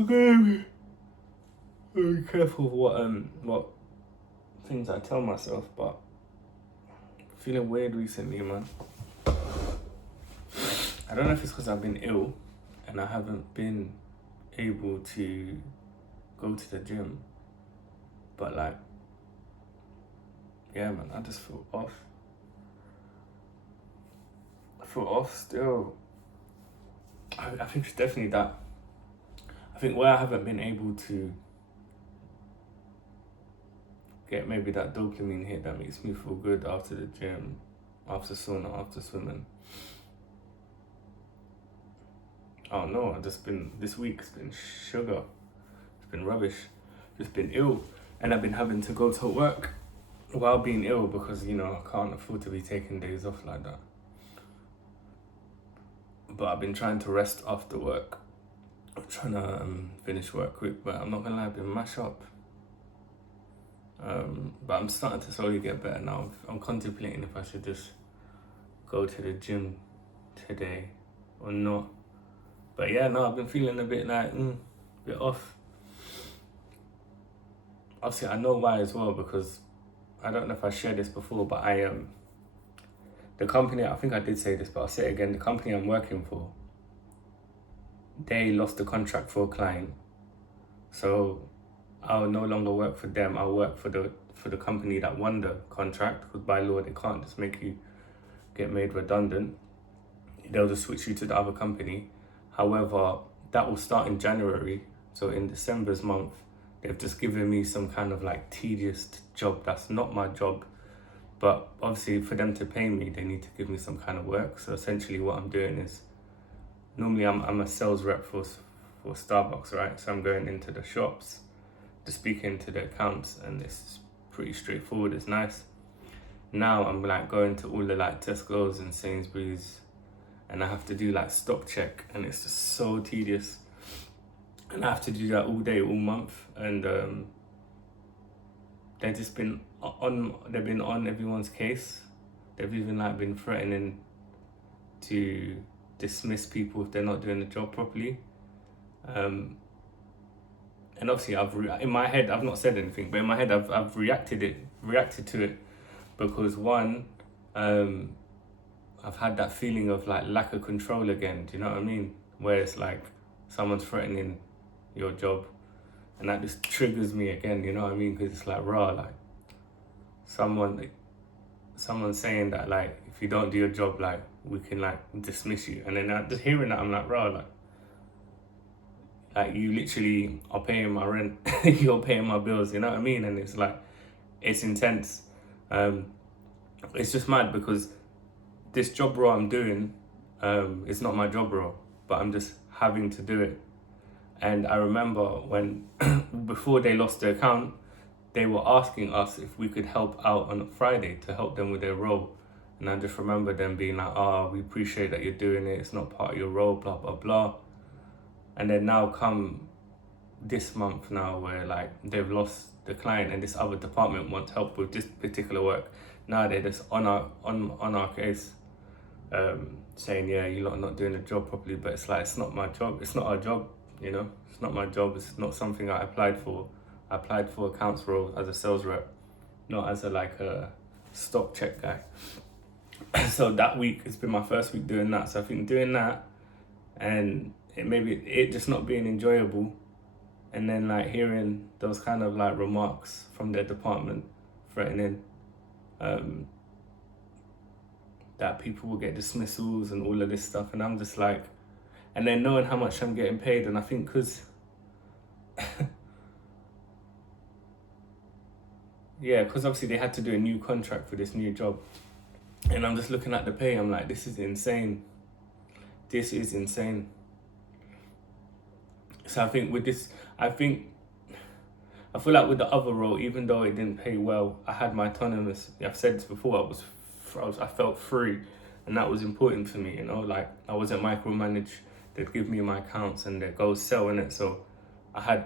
Okay. Be careful what things I tell myself, but feeling weird recently, man. I don't know if it's because I've been ill and I haven't been able to go to the gym, but like, yeah, man, I just feel off. I feel off still. I think it's definitely that. I think where I haven't been able to get maybe that dopamine hit that makes me feel good after the gym, after sauna, after swimming. Oh no, this week's been sugar. It's been rubbish. Just been ill. And I've been having to go to work while being ill because, I can't afford to be taking days off like that. But I've been trying to rest after work. I'm trying to finish work quick, but I'm not gonna lie, I've been mashed up. But I'm starting to slowly get better now. I'm contemplating if I should just go to the gym today or not. But yeah, no, I've been feeling a bit like, a bit off. Obviously, I know why as well, because I don't know if I shared this before, but the company, I think I did say this, but I'll say it again, the company I'm working for, they lost the contract for a client. So I'll no longer work for them. I'll work for the company that won the contract, because by law they can't just make you get made redundant. They'll just switch you to the other company. However, that will start in January. So in December's month, they've just given me some kind of like tedious job that's not my job. But obviously for them to pay me, they need to give me some kind of work. So essentially what I'm doing is, normally I'm a sales rep for Starbucks, right? So I'm going into the shops to speak into the accounts, and it's pretty straightforward, it's nice. Now I'm like going to all the like Tesco's and Sainsbury's, and I have to do like stock check, and it's just so tedious. And I have to do that all day, all month, and they've just been on everyone's case. They've even like been threatening to dismiss people if they're not doing the job properly. And obviously in my head I've not said anything, but in my head I've reacted to it because one, I've had that feeling of like lack of control again. Do you know what I mean? Where it's like someone's threatening your job, and that just triggers me again. You know what I mean? Because it's like like someone saying that like if you don't do your job, like we can like dismiss you, and then just hearing that I'm like like you literally are paying my rent, you're paying my bills. You know what I mean? And it's like it's intense. It's just mad because this job role I'm doing, it's not my job role, but I'm just having to do it. And I remember when, before they lost their account, they were asking us if we could help out on a Friday to help them with their role. And I just remember them being like, we appreciate that you're doing it, it's not part of your role, blah, blah, blah. And then now come this month now where like they've lost the client and this other department wants help with this particular work. Now they're just on our case, saying, yeah, you're not doing the job properly, but it's like, it's not my job, it's not our job, it's not my job, it's not something I applied for. I applied for accounts role as a sales rep, not as a stock check guy. So that week, it's been my first week doing that. So I think doing that and it just not being enjoyable, and then like hearing those kind of like remarks from their department threatening that people will get dismissals and all of this stuff, and I'm just like, and then knowing how much I'm getting paid, and I think because because obviously they had to do a new contract for this new job, and I'm just looking at the pay, I'm like, this is insane. So I think with this, I feel like with the other role, even though it didn't pay well, I had my autonomous. I've said this before. I felt free, and that was important for me. Like I wasn't micromanaged. They'd give me my accounts and they'd go sell in it. So I had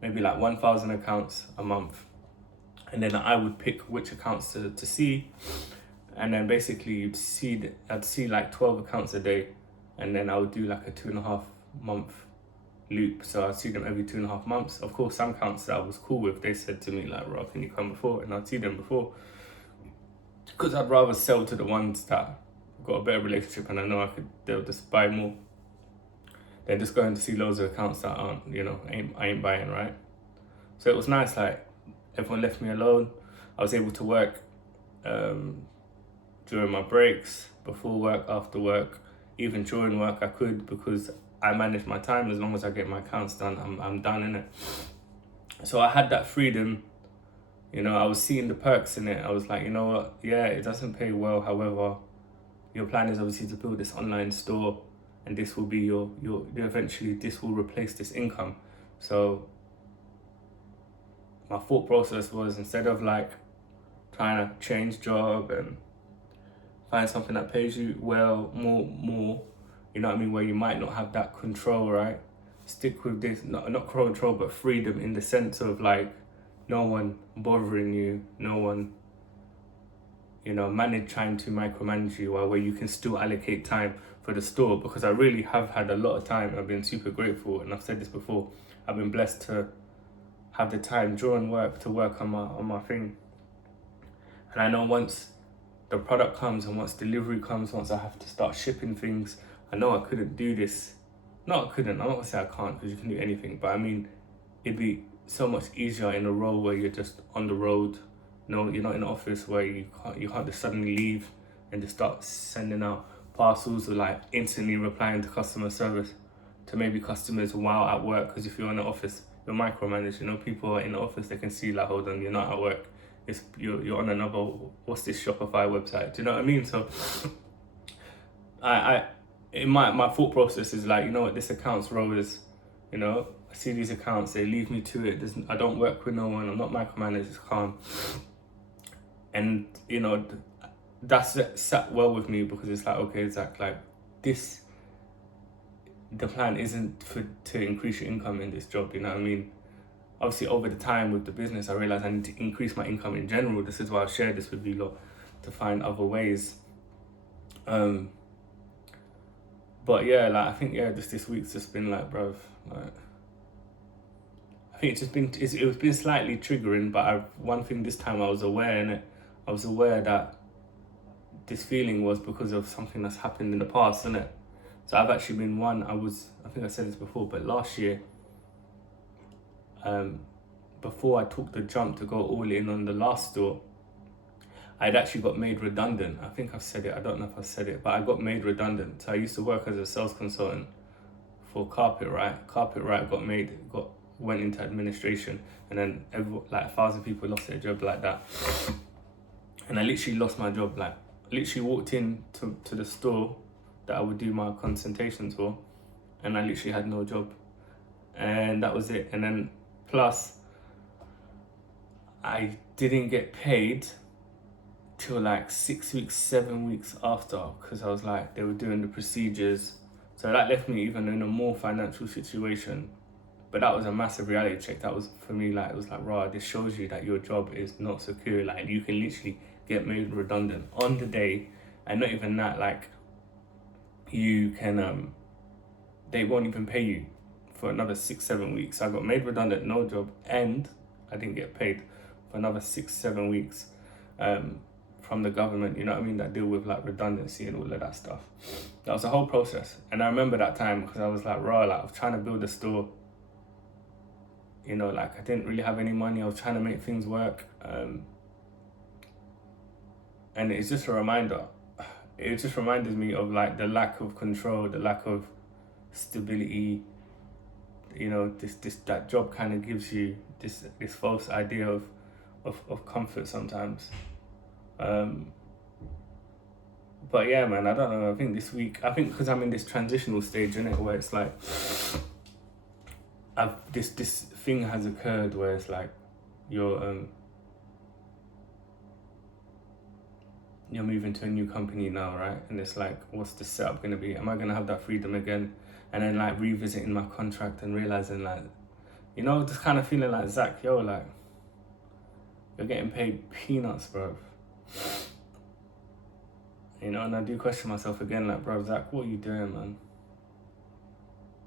maybe like 1,000 accounts a month, and then I would pick which accounts to see, and then basically I'd see like 12 accounts a day, and then I would do like a 2.5 month loop, so I'd see them every 2.5 months. Of course, some accounts that I was cool with, they said to me like, "Bro, can you come before?" And I'd see them before, because I'd rather sell to the ones that got a better relationship and I know they'll just buy more than just going to see loads of accounts that aren't, I ain't buying, right? So it was nice, like everyone left me alone. I was able to work during my breaks, before work, after work, even during work I could, because I manage my time. As long as I get my accounts done, I'm done in it. So I had that freedom. I was seeing the perks in it. I was like, you know what? Yeah, it doesn't pay well. However, your plan is obviously to build this online store, and this will be your eventually this will replace this income. So my thought process was, instead of like trying to change job and find something that pays you well, more, where you might not have that control, right? Stick with this, not control, but freedom, in the sense of like no one bothering you, no one, trying to micromanage you, where you can still allocate time for the store. Because I really have had a lot of time. I've been super grateful, and I've said this before, I've been blessed to have the time during work to work on my thing. And I know once the product comes and once delivery comes, once I have to start shipping things, I know I couldn't do this. No, I couldn't. I'm not gonna say I can't, because you can do anything. But I mean, it'd be so much easier in a role where you're just on the road. You're not in an office where you can't just suddenly leave and just start sending out parcels, or like instantly replying to customer service to maybe customers while at work. Because if you're in the office, you're micromanaged. People are in the office, they can see like, hold on, you're not at work. You're on another, what's this Shopify website? Do you know what I mean? So I in my thought process is like, what, this account's role is, I see these accounts, they leave me to it. I don't work with no one. I'm not micromanaged. It's calm. And that's sat well with me, because it's like, okay, Zach, like this, the plan isn't to increase your income in this job. You know what I mean? Obviously, over the time with the business, I realized I need to increase my income in general. This is why I've shared this with you lot, to find other ways. But yeah, like I think just this week's just been like, bruv, like I think it's been slightly triggering. But one thing this time I was aware, and I was aware that this feeling was because of something that's happened in the past, innit? So I've actually been I think I said this before, but last year, before I took the jump to go all in on the last store, I'd actually got made redundant. I think I've said it, I don't know if I said it, but I got made redundant. So I used to work as a sales consultant for Carpetright. Carpetright went into administration, and then 1,000 people lost their job like that. And I literally lost my job. Like, literally walked in to the store that I would do my consultations for, and I literally had no job. And that was it. And then plus, I didn't get paid till like 6 weeks, 7 weeks after, because I was like, they were doing the procedures. So that left me even in a more financial situation. But that was a massive reality check. That was, for me, like, it was like, rah, this shows you that your job is not secure. Like, you can literally get made redundant on the day. And not even that, like, you can, they won't even pay you for another 6-7 weeks. So I got made redundant, no job, and I didn't get paid for another 6-7 weeks from the government, you know what I mean, that deal with like redundancy and all of that stuff. That was a whole process. And I remember that time, because I was like, raw, like I was trying to build a store. Like I didn't really have any money. I was trying to make things work. And it's just a reminder. It just reminded me of like the lack of control, the lack of stability. That job kind of gives you this false idea of comfort sometimes. But yeah, man, I don't know. I think this week, because I'm in this transitional stage, innit, where it's like, this thing has occurred where it's like you're moving to a new company now, right? And it's like, what's the setup gonna be? Am I gonna have that freedom again? And then like revisiting my contract and realizing like, just kind of feeling like, Zach, yo, like, you're getting paid peanuts, bro. And I do question myself again, like, bro, Zach, what are you doing, man?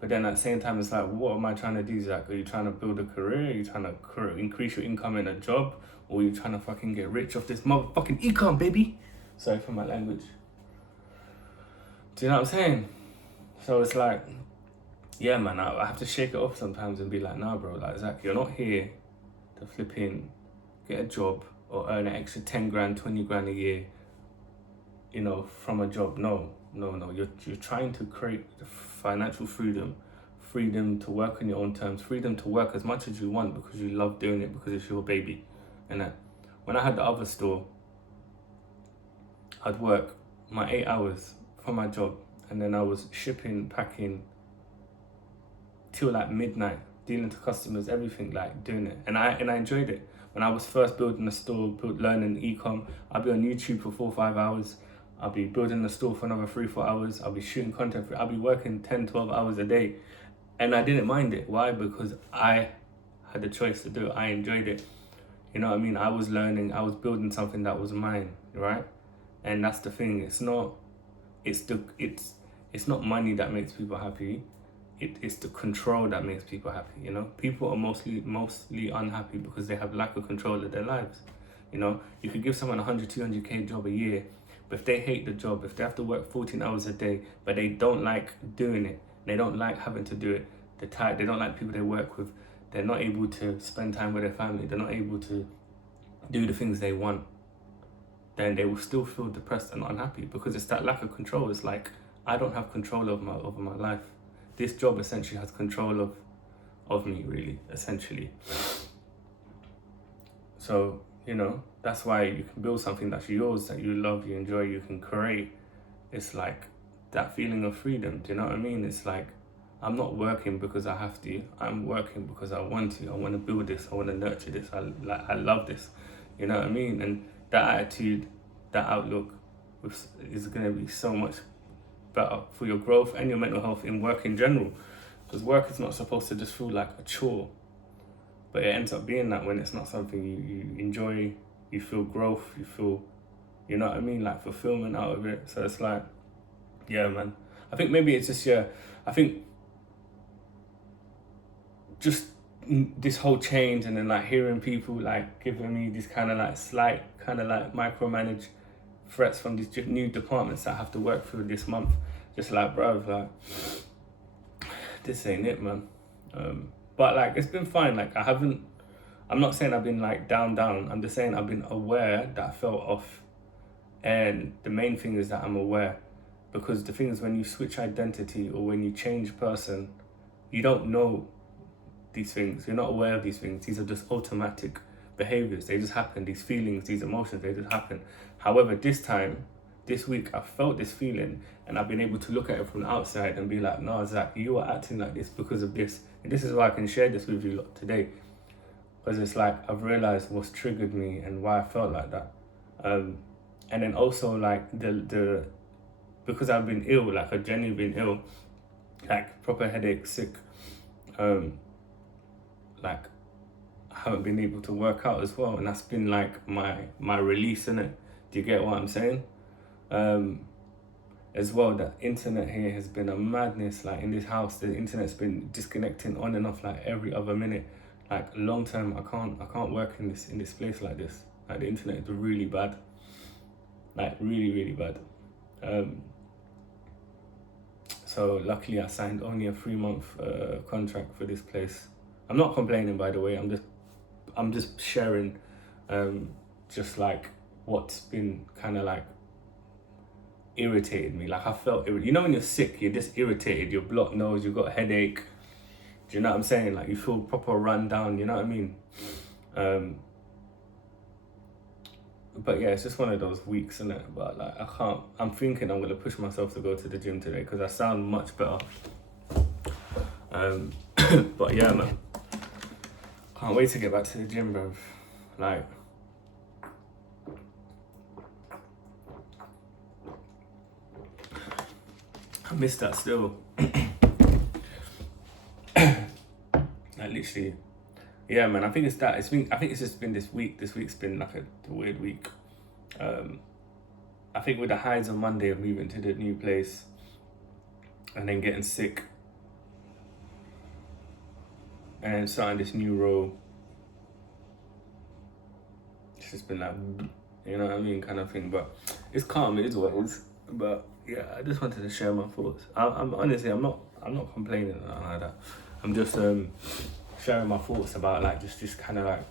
But then at the same time, it's like, what am I trying to do, Zach? Are you trying to build a career? Are you trying to increase your income in a job? Or are you trying to fucking get rich off this motherfucking econ, baby? Sorry for my language. Do you know what I'm saying? So it's like, yeah, man, I have to shake it off sometimes and be like, nah, bro, like, Zach, you're not here to flipping get a job or earn an extra 10 grand, 20 grand a year, you know, from a job. No. You're trying to create financial freedom to work on your own terms, freedom to work as much as you want because you love doing it, because it's your baby. And when I had the other store, I'd work my 8 hours for my job, and then I was shipping, packing till like midnight, dealing to customers, everything, like doing it. And I enjoyed it. When I was first building a store, learning e-com, I'd be on YouTube for 4 or 5 hours. I'll be building the store for another 3 or 4 hours. I'll be shooting content I'll be working 10, 12 hours a day. And I didn't mind it. Why? Because I had the choice to do it. I enjoyed it. You know what I mean? I was learning, I was building something that was mine, right? And that's the thing. It's not money that makes people happy. It's the control that makes people happy, you know? People are mostly unhappy because they have lack of control of their lives. You know, you could give someone 100, 200K job a year, but if they hate the job, if they have to work 14 hours a day, but they don't like doing it, they don't like having to do it, they're tired, they don't like people they work with, they're not able to spend time with their family, they're not able to do the things they want, then they will still feel depressed and unhappy because it's that lack of control. It's like, I don't have control over my life. This job essentially has control of me, really, essentially. So, you know, that's why you can build something that's yours, that you love, you enjoy, you can create. It's like that feeling of freedom. Do you know what I mean? It's like, I'm not working because I have to. I'm working because I want to. I want to build this. I want to nurture this. I love this. You know what I mean? And that attitude, that outlook is going to be so much better for your growth and your mental health in work in general. Because work is not supposed to just feel like a chore. But it ends up being that when it's not something you enjoy, you feel growth, you feel, you know what I mean, like fulfillment out of it. So it's like, yeah, man. I think maybe it's just, I think just this whole change, and then like hearing people like giving me these kind of like slight, kind of like micromanage threats from these new departments that I have to work through this month. Just like, bro, like, this ain't it, man. But like, it's been fine. Like, I'm not saying I've been like down. I'm just saying I've been aware that I felt off. And the main thing is that I'm aware, because the thing is, when you switch identity or when you change person, you don't know these things. You're not aware of these things. These are just automatic behaviors. They just happen. These feelings, these emotions, they just happen. However, this week, I felt this feeling, and I've been able to look at it from the outside and be like, no, Zach, you are acting like this because of this. And this is why I can share this with you lot today. Because it's like, I've realized what's triggered me and why I felt like that. And then also like because I've been ill, like I've genuinely been ill, like proper headache, sick, like I haven't been able to work out as well. And that's been like my release, innit? Do you get what I'm saying? As well, the internet here has been a madness. Like in this house, the internet's been disconnecting on and off like every other minute. Like long term, I can't work in this place like this. Like the internet is really bad. Like really bad. So luckily I signed only a 3-month contract for this place. I'm not complaining, by the way. I'm just sharing just like what's been kind of like irritated me. Like I felt you know when you're sick, you're just irritated, you're blocked nose, you've got a headache. Do you know what I'm saying? Like you feel proper run down, you know what I mean? But yeah, it's just one of those weeks, isn't it? But like I'm thinking I'm gonna push myself to go to the gym today because I sound much better. But yeah, man, can't wait to get back to the gym, bro. Like, I miss that still. Like literally, yeah, man. I think it's that. I think it's just been this week. This week's been like a weird week. I think with the highs on Monday of moving to the new place, and then getting sick, and starting this new role, it's just been like, you know what I mean, kind of thing. But it's calm, it is what it is. But yeah, I just wanted to share my thoughts. I'm honestly, I'm not complaining or nothing like that. I'm just sharing my thoughts about like just kind of like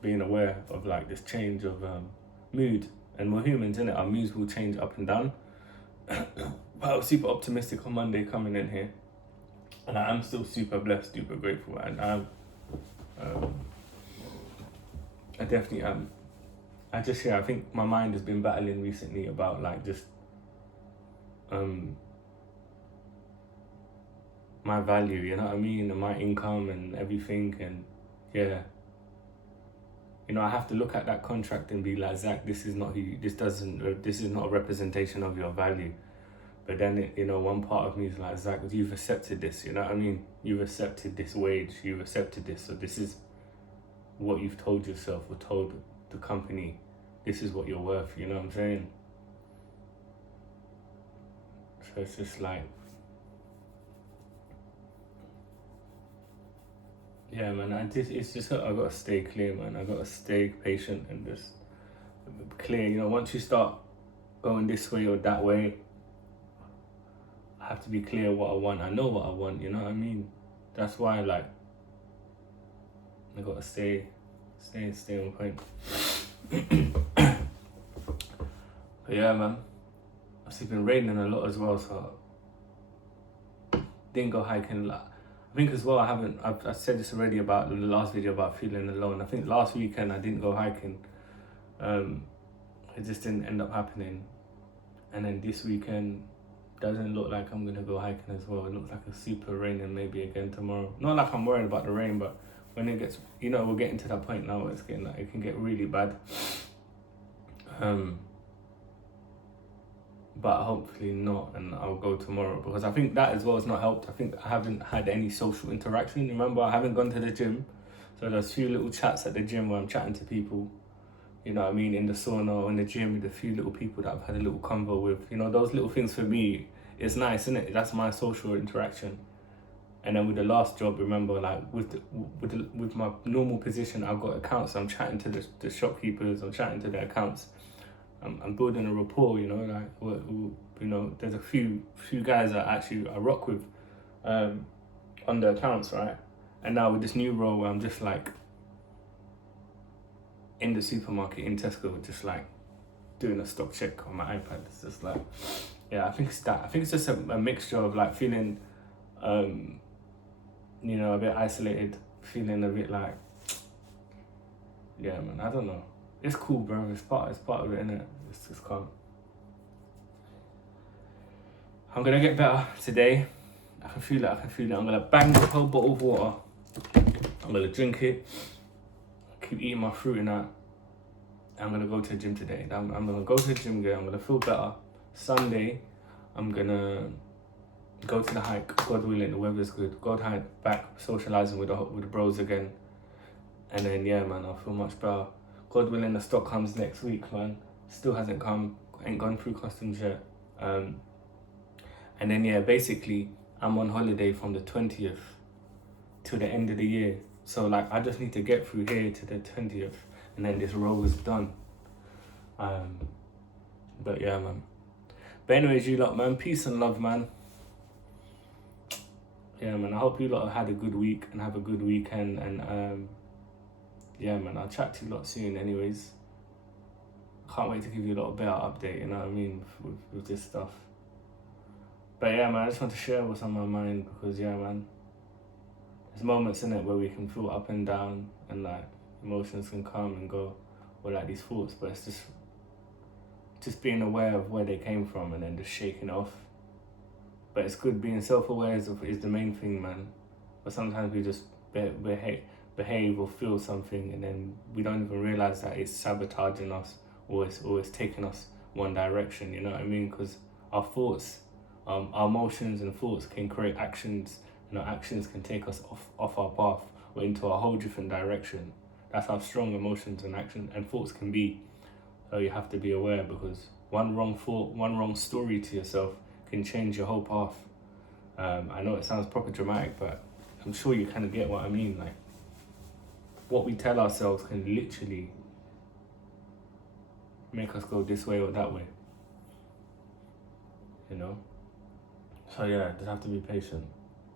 being aware of like this change of mood. And we're humans, innit? Our moods will change up and down. But I was super optimistic on Monday coming in here, and I'm still super blessed, super grateful, and I definitely am. I think my mind has been battling recently about like just my value, you know what I mean, and my income and everything, and yeah. You know, I have to look at that contract and be like, Zach, this is not this is not a representation of your value. But then, you know, one part of me is like, Zach, you've accepted this, you know what I mean? You've accepted this wage, you've accepted this, so this is what you've told yourself or told the company, this is what you're worth, you know what I'm saying? So it's just like, yeah, man, it's just, I gotta stay clear, man. I gotta stay patient and just clear. You know, once you start going this way or that way, I have to be clear what I want. I know what I want, you know what I mean? That's why, like, I gotta stay on point. But yeah, man, it's been raining a lot as well, so didn't go hiking. I think as well, I said this already about the last video about feeling alone. I think last weekend I didn't go hiking. It just didn't end up happening. And then this weekend doesn't look like I'm gonna go hiking as well. It looks like a super raining maybe again tomorrow. Not like I'm worried about the rain, but when it gets, you know, we're getting to that point now where it's getting like, it can get really bad. But hopefully not, and I'll go tomorrow, because I think that as well has not helped. I think I haven't had any social interaction. Remember, I haven't gone to the gym, so there's a few little chats at the gym where I'm chatting to people, you know what I mean, in the sauna or in the gym with a few little people that I've had a little convo with. You know, those little things for me, it's nice, isn't it? That's my social interaction. And then with the last job, remember, like with my normal position, I've got accounts. I'm chatting to the shopkeepers. I'm chatting to their accounts. I'm building a rapport, you know, like, you know, there's a few guys that actually I rock with on the accounts, right? And now with this new role where I'm just like in the supermarket in Tesco, just like doing a stock check on my iPad. It's just like, yeah, I think it's that. I think it's just a mixture of like feeling, you know, a bit isolated, feeling a bit like, yeah, man, I don't know. It's cool, bro. It's part of it, innit? It's just calm. I'm gonna get better today. I can feel it. I'm gonna bang the whole bottle of water. I'm gonna drink it. Keep eating my fruit and that. I'm gonna go to the gym today. I'm gonna go to the gym again. I'm gonna feel better. Sunday, I'm gonna go to the hike. God willing, the weather's good. God hike back, socializing with the bros again. And then yeah, man, I'll feel much better. God willing, the stock comes next week, man. Still hasn't come. Ain't gone through customs yet. And then yeah, basically, I'm on holiday from the 20th to the end of the year. So like, I just need to get through here to the 20th, and then this role is done. But yeah, man. But anyways, you lot, man, peace and love, man. Yeah, man, I hope you lot have had a good week and have a good weekend, and yeah, man, I'll chat to you lot soon anyways. Can't wait to give you a lot better update, you know what I mean, with this stuff. But yeah, man, I just want to share what's on my mind, because yeah, man, there's moments in it where we can feel up and down, and like emotions can come and go, or like these thoughts, but it's just being aware of where they came from and then just shaking off. But it's good, being self-aware is the main thing, man. But sometimes we just behave or feel something, and then we don't even realize that it's sabotaging us, or it's taking us one direction, you know what I mean? Because our thoughts, our emotions and thoughts can create actions, and our actions can take us off our path or into a whole different direction. That's how strong emotions and action and thoughts can be. So you have to be aware, because one wrong thought, one wrong story to yourself can change your whole path. I know it sounds proper dramatic, but I'm sure you kind of get what I mean. Like, what we tell ourselves can literally make us go this way or that way. You know? So yeah, just have to be patient.